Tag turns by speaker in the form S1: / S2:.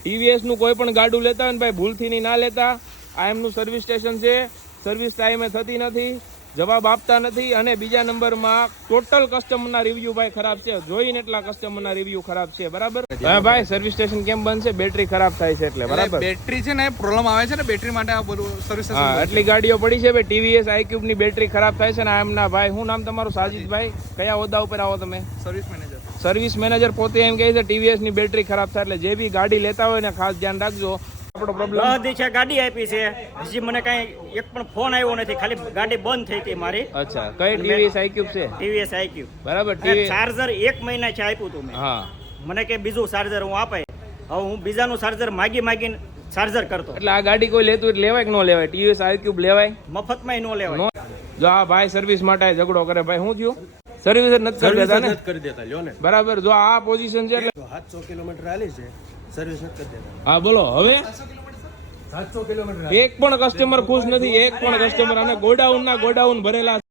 S1: ટીવીએસ નું કોઈ પણ ગાડું લેતા હોય ને ભાઈ ભૂલથી ની ના લેતા. આ એમનું સર્વિસ સ્ટેશન છે, સર્વિસ ટાઈમે થતી નથી, જવાબ આપતા નથી, અને બીજા નંબરમાં ટોટલ કસ્ટમરના રિવ્યુ ભાઈ ખરાબ છે. જોઈને એટલા કસ્ટમરના રિવ્યુ ખરાબ છે. બરાબર ભાઈ સર્વિસ સ્ટેશન કેમ બંધ છે? બેટરી ખરાબ થાય છે એટલે. બરાબર,
S2: બેટરી છે ને પ્રોબ્લેમ આવે છે ને, બેટરી માટે આ બધું સર્વિસ.
S1: હા, એટલી ગાડીઓ પડી છે ભાઈ ટીવીએસ આઈક્યુબ ની બેટરી ખરાબ થાય છે ને. એમના ભાઈ, શું નામ તમારું? સાજીદભાઈ. કયા હોદ્દા ઉપર આવો તમે?
S2: Service manager.
S1: સર્વિસ મેનેજર પોતે એમ કહે છે ટીવીએસ ની બેટરી ખરાબ થાય. એટલે જે બી ગાડી લેતા હોય ને ખાસ ધ્યાન રાખજો. આપણો પ્રોબ્લેમ
S3: છે ગાડી આપી છે, હજી મને કઈ એક પણ ફોન આવ્યો નથી, ખાલી ગાડી બંધ થઈ હતી મારી.
S1: અચ્છા, કઈ ટીવીએસ આઈક્યુબ છે?
S3: ટીવીએસ આઈક્યુ.
S1: બરાબર.
S3: ચાર્જર 1 મહિના છે આપ્યું તું મેં.
S1: હા,
S3: મને કે બીજું ચાર્જર હું આપે. હવે હું બીજાનું ચાર્જર માગીને ચાર્જર કરતો.
S1: એટલે આ ગાડી કોઈ લેતું એટલે લેવાય કે ન લેવાય? ટીવીએસ આઈક્યુબ લેવાય?
S3: મફતમાં ન લેવાય.
S1: જો આ ભાઈ સર્વિસ માટે ઝઘડો કરે. ભાઈ શું થયું? સર્વિસ જ નથી કરી દેતા ને?
S4: કરી દેતા લ્યો ને.
S1: બરાબર. જો આ પોઝિશન છે એટલે
S4: 700 કિલોમીટર હાલી છે, સર્વિસ નથી કરી દેતા.
S1: હા બોલો હવે.
S4: 700 કિલોમીટર
S1: એક પણ કસ્ટમર ખુશ નથી, એક પણ કસ્ટમર. અને ગોડાઉન ભરેલા